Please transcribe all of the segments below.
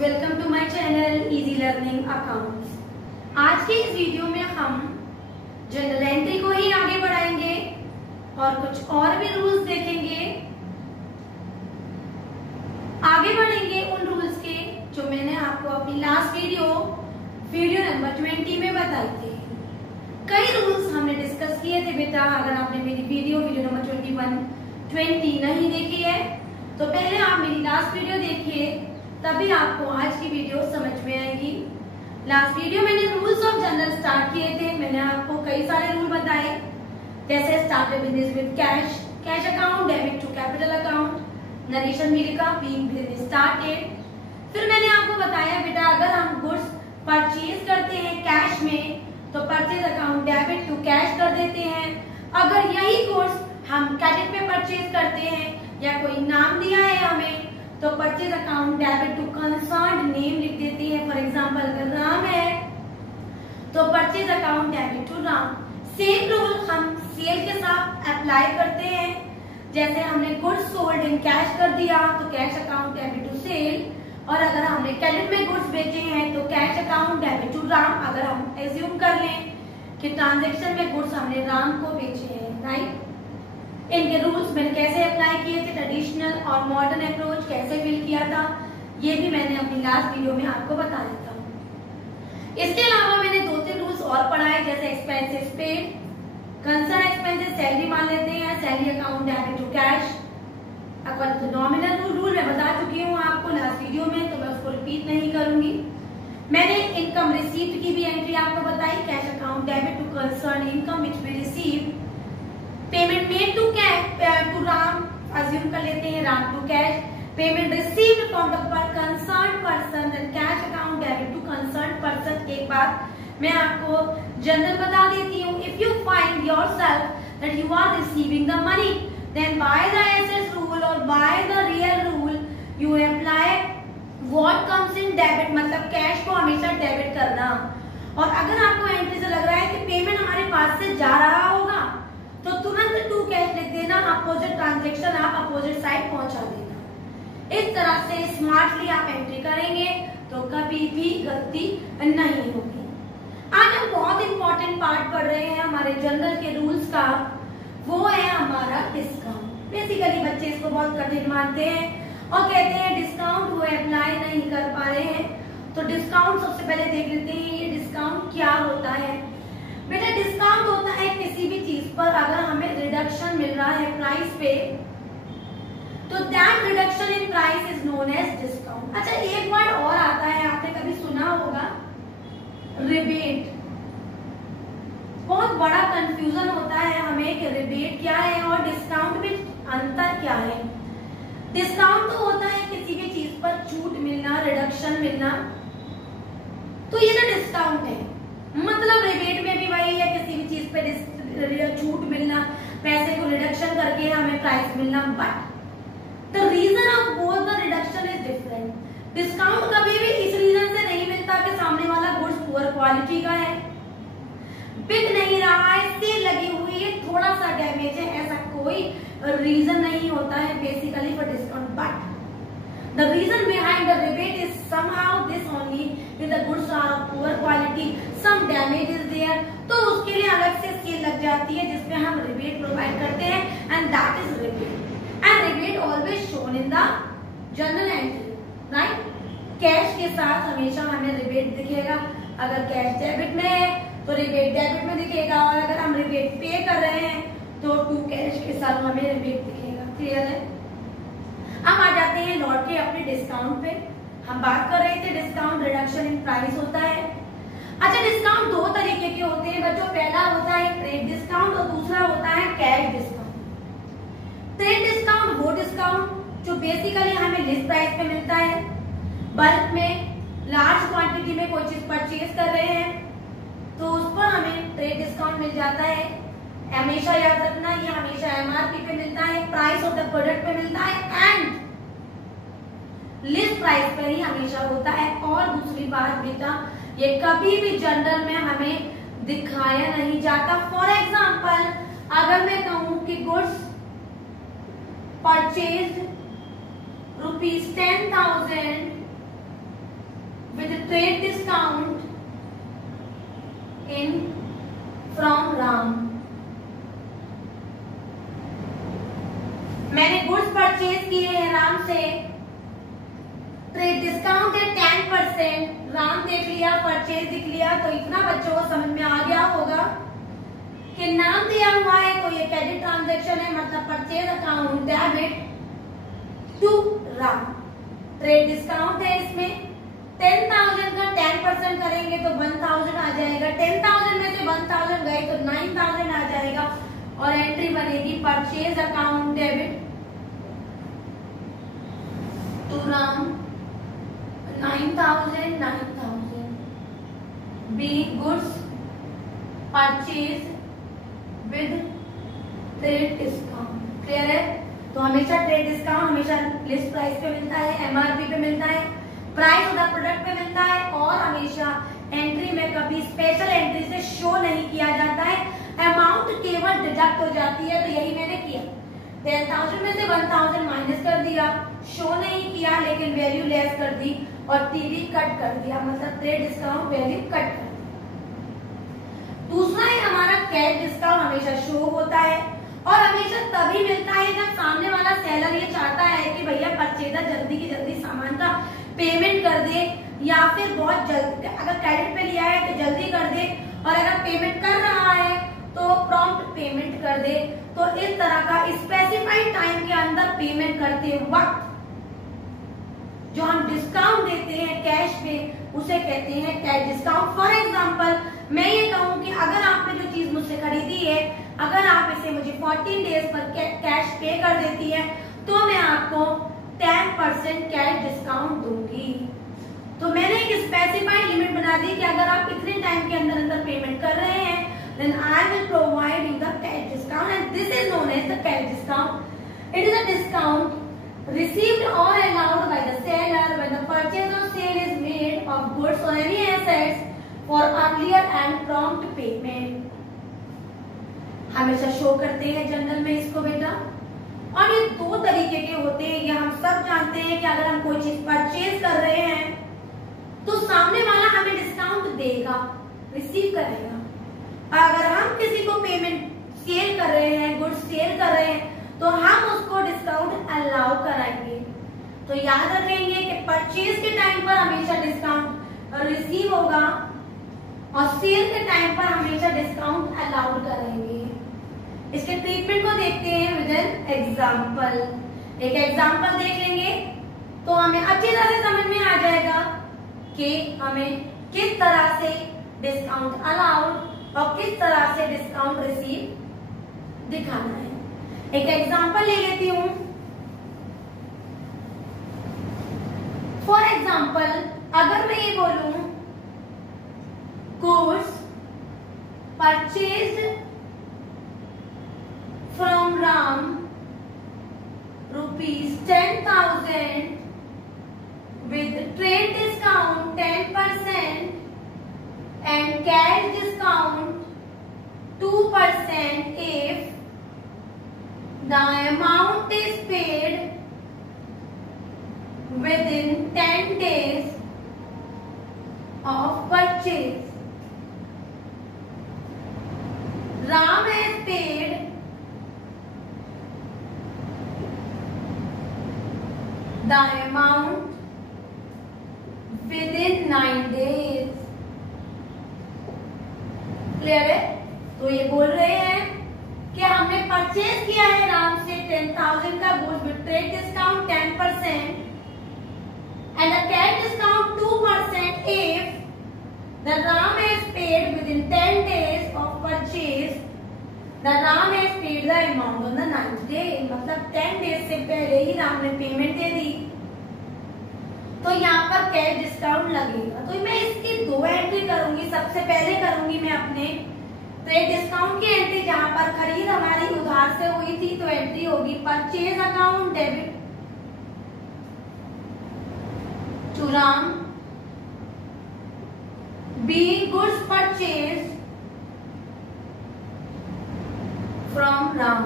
Welcome to my channel easy learning accounts. आज के इस वीडियो में हम जनरल एंट्री को ही आगे बढ़ाएंगे और कुछ और भी रूल्स देखेंगे। आगे बढ़ेंगे उन रूल्स के जो मैंने आपको अपनी लास्ट वीडियो नंबर 20 में बताए थे। कई रूल्स हमने डिस्कस किए थे बेटा। अगर आपने मेरी वीडियो नंबर 20 नहीं देखी है तो पहले आप मेरी लास्ट वीडियो देखिए, तभी आपको आज की वीडियो समझ में आएगी। लास्ट वीडियो मैंने रूल्स ऑफ जनरल स्टार्ट किए थे। मैंने आपको कई सारे रूल बताए, जैसे start business with cash account, debit to capital account, narration भी लिखा, बीइंग बिजनेस स्टार्टेड। फिर मैंने आपको बताया बेटा अगर हम गुड्स परचेज करते हैं कैश में तो purchase account debit to cash कर देते हैं। अगर यही गुड्स हम क्रेडिट में परचेज करते हैं या कोई नाम दिया है हमें तो purchase account debit to concerned name लिख देते हैं। फॉर एग्जांपल अगर राम है तो purchase account debit to Ram. Same rule हम सेल के साथ अप्लाई करते हैं। जैसे हमने गुड्स सोल्ड इन कैश कर दिया तो cash account debit to sale, और अगर हमने क्रेडिट में गुड्स बेचे हैं तो cash account debit to Ram. अगर हम एज्यूम कर लें कि ट्रांजैक्शन में गुड्स हमने राम को बेचे हैं, राइट। इनके रूल्स मैंने कैसे अप्लाई किए थे, ट्रेडिशनल और मॉडर्न अप्रोच कैसे फिल किया था, ये भी मैंने अपनी लास्ट वीडियो में आपको बताया था। इसके अलावा मैंने 2-3 रूल्स और पढ़ाए, जैसे expenses paid, concern expenses salary मान लेते हैं, salary account debit to cash according to nominal rule मैं बता चुकी हूँ आपको लास्ट वीडियो में, तो मैं उसको रिपीट नहीं करूंगी। मैंने इनकम रिसीप्ट की भी एंट्री आपको बताई, cash account debit to concern income which we receive, payment made to Ram, assume कर लेते हैं Ram to cash, payment received from the concerned person, then cash account debit to concerned person. एक बात मैं आपको जनरल बता देती हूँ, if you find yourself that you are receiving the money then by the assets rule और by the real rule you apply what comes in debit, मतलब cash को हमेशा डेबिट करना। और अगर आपको एंट्री से लग रहा है कि पेमेंट हमारे पास से जा रहा होगा तो तुरंत टू कैश लिख देना, अपोजिट ट्रांजैक्शन आप अपोजिट साइड पहुंचा देना। इस तरह से स्मार्टली आप एंट्री करेंगे तो कभी भी गलती नहीं होगी। आज हम बहुत इंपॉर्टेंट पार्ट पढ़ रहे हैं हमारे जनरल के रूल्स का, वो है हमारा डिस्काउंट। बेसिकली बच्चे इसको बहुत कठिन मानते हैं और कहते हैं डिस्काउंट वो अप्लाई नहीं कर पा रहे हैं। तो डिस्काउंट सबसे पहले देख लेते हैं, ये डिस्काउंट क्या होता है। बेटा डिस्काउंट होता है किसी भी चीज पर अगर हमें रिडक्शन मिल रहा है प्राइस पे तो that reduction in price is known as discount. अच्छा एक वर्ड और आता है, आपने कभी सुना होगा, रिबेट। बहुत बड़ा कंफ्यूजन होता है हमें कि रिबेट क्या है और डिस्काउंट में अंतर क्या है। डिस्काउंट तो होता है किसी भी चीज पर छूट मिलना, रिडक्शन मिलना, तो ये ना डिस्काउंट है। मतलब रिबेट में भी वही है, किसी भी चीज पे छूट मिलना, पैसे को रिडक्शन करके हमें प्राइस मिलना, but the reason of both the reduction is different. Discount कभी भी इस रीजन से नहीं मिलता कि सामने वाला गुड्स पुअर क्वालिटी का है, बिक नहीं रहा है, सेल लगी हुई है, थोड़ा सा डैमेज है, ऐसा कोई रीजन नहीं होता है basically for discount. But the reason behind the rebate is somehow this only, if the goods are of poor quality, some damage is there, तो उसके लिए अलग से सेल लग जाती है जिसमें हम रिबेट प्रोवाइड करते हैं, and that is rebate. And rebate always shown in the journal entry, right? Cash के साथ हमेशा हमें रिबेट दिखेगा। अगर कैश डेबिट में है तो रिबेट डेबिट में दिखेगा, और अगर हम रिबेट पे कर रहे हैं तो टू कैश के साथ हमें रिबेट दिखेगा। क्लियर है? अब आ जाते हैं लौट के अपने डिस्काउंट पे। हम बात कर रहे थे डिस्काउंट रिडक्शन इन प्राइस होता है। अच्छा डिस्काउंट 2 तरीके के होते हैं बच्चों, पहला होता है ट्रेड डिस्काउंट और दूसरा होता है कैश डिस्काउंट। ट्रेड डिस्काउंट वो डिस्काउंट जो बेसिकली हमें लिस्ट प्राइस पे मिलता है, बल्क में लार्ज क्वांटिटी में कोई चीज परचेज कर रहे हैं तो उस पर हमें ट्रेड डिस्काउंट मिल जाता है। हमेशा याद रखना ये हमेशा एमआरपी पे मिलता है, प्राइस ऑफ द प्रोडक्ट पे मिलता है, एंड लिस्ट प्राइस पे ही हमेशा होता है। और दूसरी बात बेटा ये कभी भी जनरल में हमें दिखाया नहीं जाता। फॉर एग्जांपल अगर मैं कहूं कि goods purchase ₹10,000 trade discount in from Ram. मैंने गुड्स परचेज किए हैं राम से, ट्रेड डिस्काउंट है 10%, राम देख लिया, परचेज दिख लिया, तो इतना बच्चों को समझ में आ गया होगा कि नाम दिया हुआ है तो ये क्रेडिट ट्रांजैक्शन है, मतलब purchase account debit to Ram. Trade discount है, इसमें 10,000 का 10% करेंगे तो 1,000 आ जाएगा, 10,000 में से 1,000 गए तो 9,000 आ जाएगा और एंट्री बनेगी purchase account debit to Ram 9,000 being goods purchased with trade discount। Clear है? तो हमेशा ट्रेड डिस्काउंट हमेशा लिस्ट प्राइस पे मिलता है, एमआरपी पे मिलता है, प्राइस ऑफ द प्रोडक्ट पे मिलता है और हमेशा एंट्री में कभी स्पेशल एंट्री से शो नहीं किया जाता है, अमाउंट केवल डिडक्ट हो जाती है। तो यही मैंने किया, 10,000 में से 1,000 माइनस कर दिया, शो नहीं किया लेकिन वैल्यू लेस कर दी और टीवी कट कर दिया, मतलब ट्रेड डिस्काउंट वैल्यू कट कर दी। दूसरा है हमारा कैश डिस्काउंट, हमेशा शो होता है और हमेशा तभी मिलता है जब सामने वाला सेलर ये चाहता है कि भैया परचेजर जल्दी की जल्दी सामान का पेमेंट कर दे, या फिर बहुत जल्दी, अगर क्रेडिट पे लिया है तो जल्दी कर दे और अगर पेमेंट कर रहा है तो प्रॉम्प्ट पेमेंट कर दे। तो इस तरह का स्पेसिफाइड टाइम के अंदर पेमेंट करते वक्त जो हम डिस्काउंट देते हैं कैश पे उसे कहते हैं कैश डिस्काउंट। फॉर एग्जांपल मैं ये कहूँ कि अगर आपने जो चीज मुझसे खरीदी है, अगर आप इसे मुझे 14 डेज पर कैश पे कर देती है तो मैं आपको 10% कैश डिस्काउंट दूंगी। तो मैंने एक स्पेसिफाइड लिमिट बना दी कि अगर आप इतने टाइम के अंदर अंदर पेमेंट कर रहे हैं then I will provide you the cash discount and this is known as the cash discount. It is a discount received or allowed by the seller when the purchase or sale is made of goods or any assets for earlier and prompt payment. हमेशा show करते हैं general में इसको बेटा, और ये दो तरीके के होते हैं, ये हम सब जानते हैं कि अगर हम कोई चीज परचेज कर रहे हैं तो सामने वाला हमें डिस्काउंट देगा, रिसीव करेगा। अगर हम किसी को पेमेंट सेल कर रहे हैं, गुड्स सेल कर रहे हैं तो हम उसको डिस्काउंट अलाउ कराएंगे। तो याद रखेंगे कि परचेज के टाइम पर हमेशा डिस्काउंट रिसीव होगा और सेल के टाइम पर हमेशा डिस्काउंट अलाउ करेंगे। इसके ट्रीटमेंट को देखते हैं विद एन एग्जाम्पल। एक एग्जाम्पल देख लेंगे तो हमें अच्छी तरह से समझ में आ जाएगा कि हमें किस तरह से डिस्काउंट अलाउड और किस तरह से डिस्काउंट रिसीव दिखाना है। एक एग्जांपल ले लेती हूं। फॉर एग्जांपल अगर मैं ये बोलूं goods purchased from Ram ₹10,000 with trade discount 10% and cash discount 2% if the amount is paid within 10 days of purchase. Ram has paid the amount within 9 days. Clear है? तो ये बोल रहे हैं कि हमने परचेज किया है राम से 10,000 का goods with trade discount 10% and a cash discount 2% if the Ram has paid within 10 days of purchase. The Ram has paid the amount on the 9th day. मतलब 10 डेज से पहले ही राम ने पेमेंट दे दी तो यहाँ पर कैश डिस्काउंट लगेगा। तो मैं इसकी दो एंट्री करूंगी। सबसे पहले करूंगी मैं अपने ट्रेड डिस्काउंट की एंट्री, जहां पर खरीद हमारी उधार से हुई थी तो एंट्री होगी purchase account debit to Ram being goods purchased from Ram.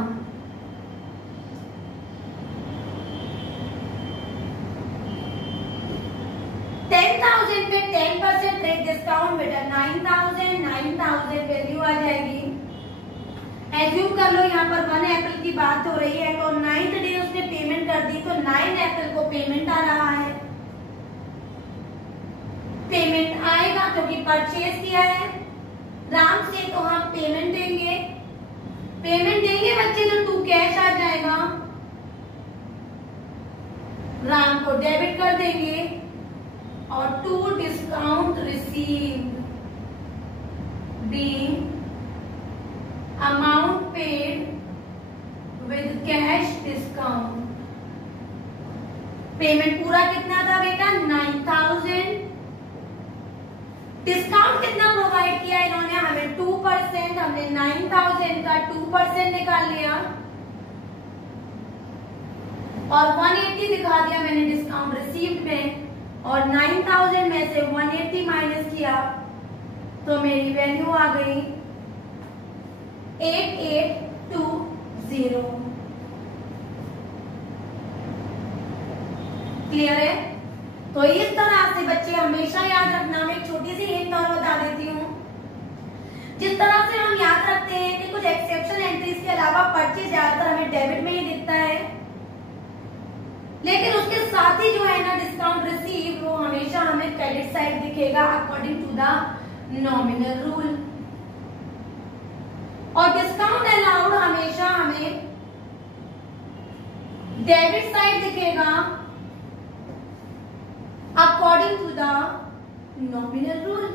$10,000 इन पे 10% रेट डिस्काउंट बेटा 9000 वैल्यू आ जाएगी। एज्यूम कर लो यहाँ पर 1 अप्रैल की बात हो रही है, तो 9th डे उसने पेमेंट कर दी, तो 9 अप्रैल को पेमेंट आ रहा है। पेमेंट आएगा क्योंकि परचेज किया है राम से, तो हम पेमेंट देंगे। पेमेंट देंगे बच्चे तो 2 कैश आ जाएगा, राम को डेबिट कर देंगे, और 2 discount received being amount paid with cash discount. Payment पूरा कितना था बेटा 9000। डिस्काउंट कितना प्रोवाइड किया इन्होंने हमें 2%, हमने 9000 का 2% निकाल लिया और 180 दिखा दिया मैंने डिस्काउंट रिसीव्ड में, और 9000 में से 180 माइनस किया तो मेरी वैल्यू आ गई 8820। क्लियर है? तो इस तरह से बच्चे हमेशा याद रखना। मैं एक छोटी सी हिंट और बता देती हूँ। जिस तरह से हम याद रखते हैं कि कुछ एक्सेप्शन एंट्रीज के अलावा परचेज ज्यादातर हमें डेबिट में ही दिखता है, लेकिन उसके साथ ही जो है ना डिस्काउंट रिसीव वो हमेशा हमें क्रेडिट साइड दिखेगा according to the nominal rule, और डिस्काउंट अलाउड हमेशा हमें डेबिट साइड दिखेगा according to the nominal rule.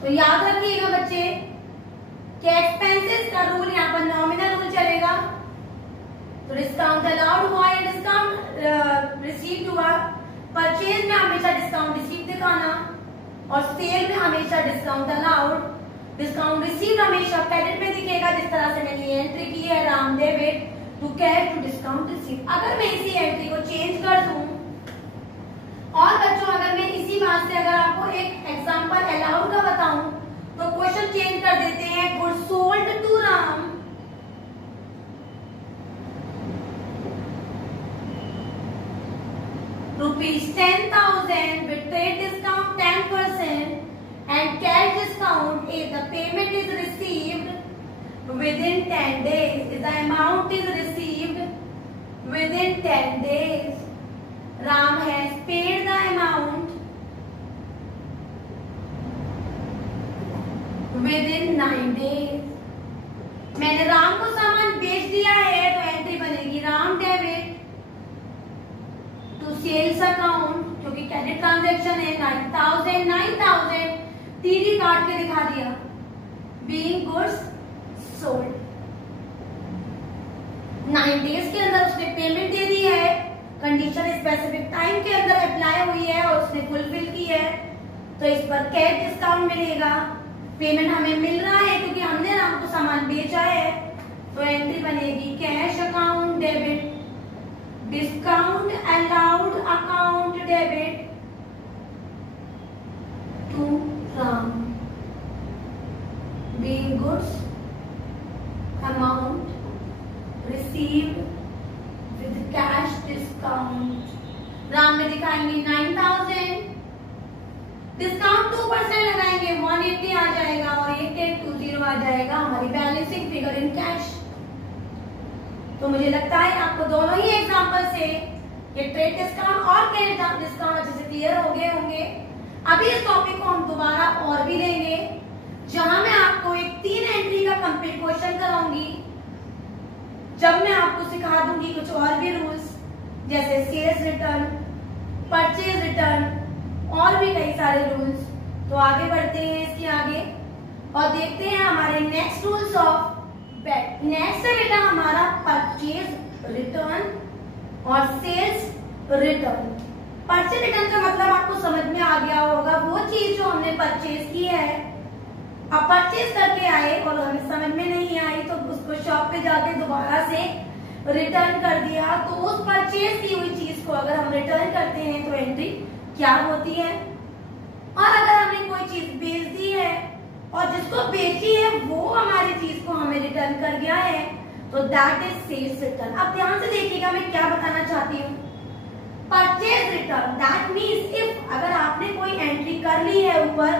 तो याद रखिएगा बच्चे कि एक्सपेंसेस का रूल यहाँ पर नॉमिनल रूल चलेगा। तो डिस्काउंट अलाउड हुआ या डिस्काउंट रिसीव्ड हुआ, परचेज में हमेशा डिस्काउंट रिसीव दिखाना, और सेल में हमेशा डिस्काउंट अलाउड। डिस्काउंट रिसीव्ड हमेशा क्रेडिट में दिखेगा, जिस तरह से मैंने ये एंट्री की है Ram debit to cash to discount received. अगर मैं इसी एंट्री को चेंज कर दूं, और बच्चों अगर मैं इसी बात से अगर आपको एक एग्जांपल अलाउड का बताऊं, तो क्वेश्चन चेंज कर देते हैं। Good sold to Ram ₹10,000 with trade discount 10% and cash discount if the payment is received within 10 days. If the amount is received within 10 days, Ram has paid the amount within 9 days. मैंने राम को सामान बेच दिया है, तो एंट्री बनेगी Ram debit to sales account, क्योंकि credit transaction है। 9000 TD काट के दिखा दिया, बीइंग गुड्स सोल्ड। 9 डेज के अंदर उसने पेमेंट दे दी है, कंडीशन स्पेसिफिक टाइम के अंदर अप्लाई हुई है और उसने फुलफिल की है, तो इस पर कैश डिस्काउंट मिलेगा। पेमेंट हमें मिल रहा है क्योंकि हमने राम को सामान बेचा है, तो एंट्री बनेगी cash account debit discount allowed account debit to Ram being goods amount received with cash discount. Ram में दिखाएंगे 9000, डिस्काउंट 2% लगाएंगे 180 आ जाएगा और 8820 आ जाएगा हमारी बैलेंसिंग फिगर इन कैश। तो मुझे लगता है आपको दोनों ही एग्जांपल से ये ट्रेड डिस्काउंट और कैश डिस्काउंट अच्छे से क्लियर हो गए होंगे। अभी इस टॉपिक को हम दोबारा और भी लेंगे, जहां मैं आपको एक 3 एंट्री का कंप्लीट क्वेश्चन कराऊंगी, जब मैं आपको सिखा दूंगी कुछ और भी रूल्स जैसे सेल्स रिटर्न, परचेज रिटर्न और भी कई सारे रूल्स। तो आगे बढ़ते हैं इसके आगे और देखते हैं हमारे next rules of bat. Next है बेटा हमारा परचेज रिटर्न और सेल्स रिटर्न। परचेज रिटर्न का मतलब आपको समझ में आ गया होगा, वो चीज जो हमने परचेज की है, अब परचेज करके आए और हमें समझ में नहीं आई तो उसको शॉप पे जाके दोबारा से रिटर्न कर दिया। तो उस परचेज की हुई चीज को अगर हम रिटर्न करते हैं तो एंट्री क्या होती है। और अगर हमने कोई चीज बेच दी है और जिसको बेची है वो हमारी चीज को हमें रिटर्न कर गया है, तो दैट इज सेल्स रिटर्न। अब ध्यान से देखिएगा मैं क्या बताना चाहती हूँ। Purchase return that means if अगर आपने कोई सिमिलरली है ऊपर,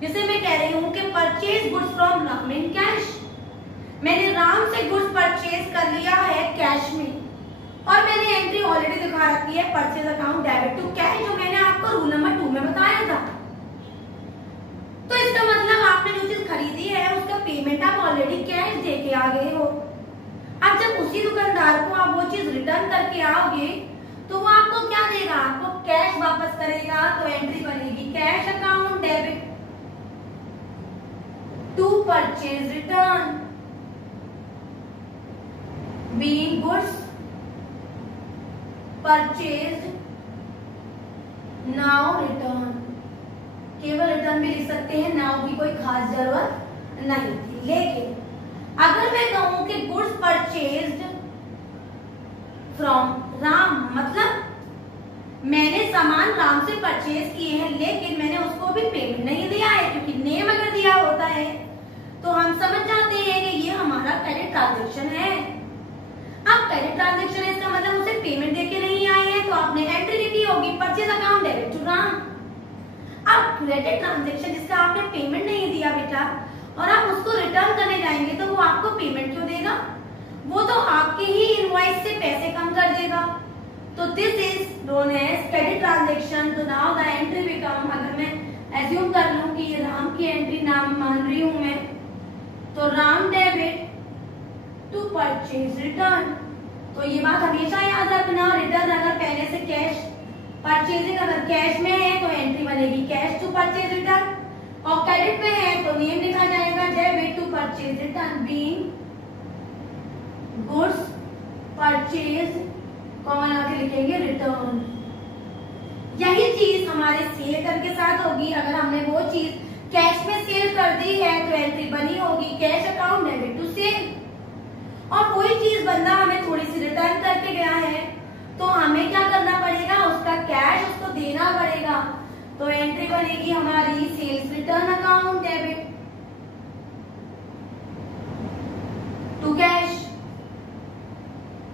जिसे मैं कह रही हूँ कि purchase goods from Ram in cash. मैंने राम से गुड्स परचेज कर लिया है कैश में, और मैंने एंट्री ऑलरेडी दिखा रखी है purchase account debit to cash, जो मैंने आपको रूल नंबर 2 में बताया था। तो इसका मतलब आपने जो चीज खरीदी है उसका पेमेंट आप ऑलरेडी कैश दे के आ गए हो। अब जब उसी दुकानदार को आप वो चीज रिटर्न करके आओगे तो वो आपको क्या देगा, आपको कैश वापस करेगा। तो एंट्री बनेगी cash account debit to purchase return being goods purchased now return. केवल रिटर्न भी लिख सकते हैं, नाउ की कोई खास जरूरत नहीं थी। लेकिन अगर मैं कहूं कि गुड्स परचेज्ड फ्रॉम राम, मतलब मैंने सामान राम से परचेज किए हैं लेकिन मैंने उसको भी पेमेंट नहीं दिया है, क्योंकि नेम अगर दिया होता है तो हम समझ जाते हैं कि ये हमारा क्रेडिट ट्रांजैक्शन है। अब क्रेडिट ट्रांजैक्शन है, इसका मतलब उसे पेमेंट देके नहीं आई है, तो आपने एंट्री लिखी होगी purchase account debit to Ram. अब क्रेडिट ट्रांजैक्शन जिसका आपने पेमेंट नहीं दिया बेटा, और आप उसको रिटर्न करने जाएंगे तो वो आपको पेमेंट क्यों देगा, वो तो आपके ही इनवॉइस से पैसे कम कर देगा। तो this is known as credit transaction. तो नाउ द एंट्री बिकम, अगर मैं एज्यूम कर लूं कि ये राम की एंट्री नाम मान रही हूं मैं, तो Ram debit to purchase return. तो ये बात हमेशा याद रखना, रिटर्न अगर पहले से कैश, परचेजिंग अगर कैश में है तो एंट्री बनेगी कैश टू परचेज रिटर्न, और क्रेडिट में है तो नेम लिखा जाएगा debit to purchase return being goods purchase, common आके लिखेंगे रिटर्न। यही चीज हमारे सेल रिटर्न के साथ होगी। अगर हमने वो चीज कैश में सेल कर दी है तो एंट्री बनी होगी cash account debit to sale, और कोई चीज बंदा हमें थोड़ी सी रिटर्न करके गया है तो हमें क्या करना पड़ेगा, उसका कैश उसको देना पड़ेगा। तो एंट्री बनेगी हमारी sales return account debit to cash.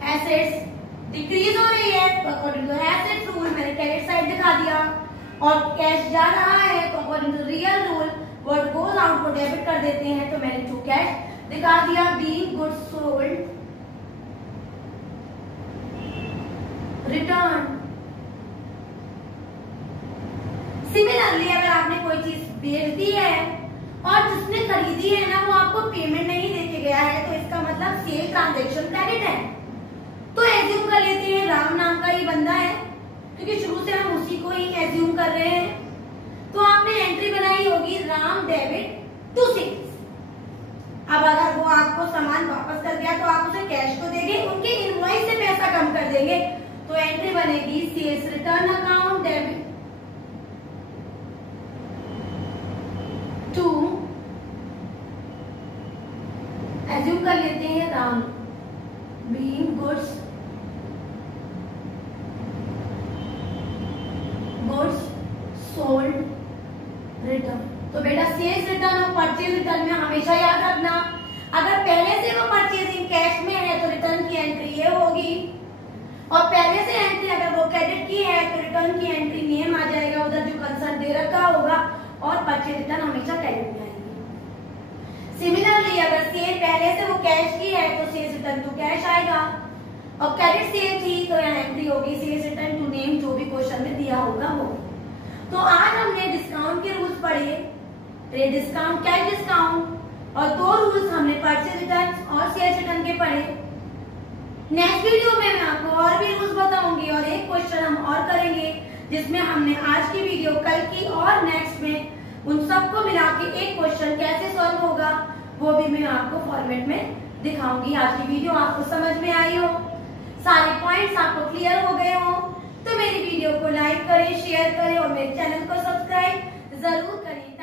Assets decrease हो रही है तो अकॉर्डिंग टू एसेट रूल मैंने क्रेडिट साइड दिखा दिया, और कैश जा रहा है तो according to real rule what goes out को डेबिट कर देते हैं, तो मैंने टू कैश दिखा दिया being goods sold return. Similarly अगर आपने कोई चीज बेच दी है और जिसने खरीदी है ना वो आपको पेमेंट नहीं देके गया है, तो इसका मतलब सेल ट्रांजैक्शन क्रेडिट है। तो एज्यूम कर लेते हैं राम नाम का ही बंदा है, क्योंकि शुरू से हम उसी को ही एज्यूम कर रहे हैं। तो आपने एंट्री बनाई होगी राम डेबिट टू सेल्स। अब अगर वो आपको सामान वापस कर गया तो आप उसे कैश तो देंगे, उनके इनवॉइस से पैसा कम कर देंगे, तो एंट्री बनेगी sales return account debit to, assume कर लेते हैं Ram being goods sold return. तो बेटा सेल्स रिटर्न और परचेज रिटर्न में हमेशा याद रखना, अगर पहले से वो परचेजिंग कैश में है तो रिटर्न की एंट्री ये होगी, और पहले से एंट्री अगर वो क्रेडिट की है तो रिटर्न की एंट्री नेम आ जाएगा उधर जो कंसर्न दे रखा होगा, और परचेज रिटर्न हमेशा क्रेडिट में आएगी। सिमिलरली अगर सेल पहले से वो कैश की है तो सेल्स रिटर्न टू कैश आएगा, और क्रेडिट सेल थी तो यहाँ एंट्री होगी सेल्स रिटर्न टू नेम, जो भी क्वेश्चन में दिया होगा वो। तो आज हमने डिस्काउंट के रूल्स पढ़े, ट्रेड डिस्काउंट, कैश डिस्काउंट, और 2 रूल्स हमने परचेज रिटर्न और सेल्स रिटर्न के पढ़े। नेक्स्ट वीडियो में मैं आपको और भी रूल्स बताऊंगी और एक क्वेश्चन हम और करेंगे, जिसमें हमने आज की वीडियो, कल की और नेक्स्ट में उन सबको मिला के एक क्वेश्चन कैसे सॉल्व होगा वो भी मैं आपको फॉर्मेट में दिखाऊंगी। आज की वीडियो आपको समझ में आई हो, सारे पॉइंट्स आपको क्लियर हो गए हो, तो मेरी वीडियो को लाइक करें, शेयर करें और मेरे चैनल को सब्सक्राइब जरूर करें।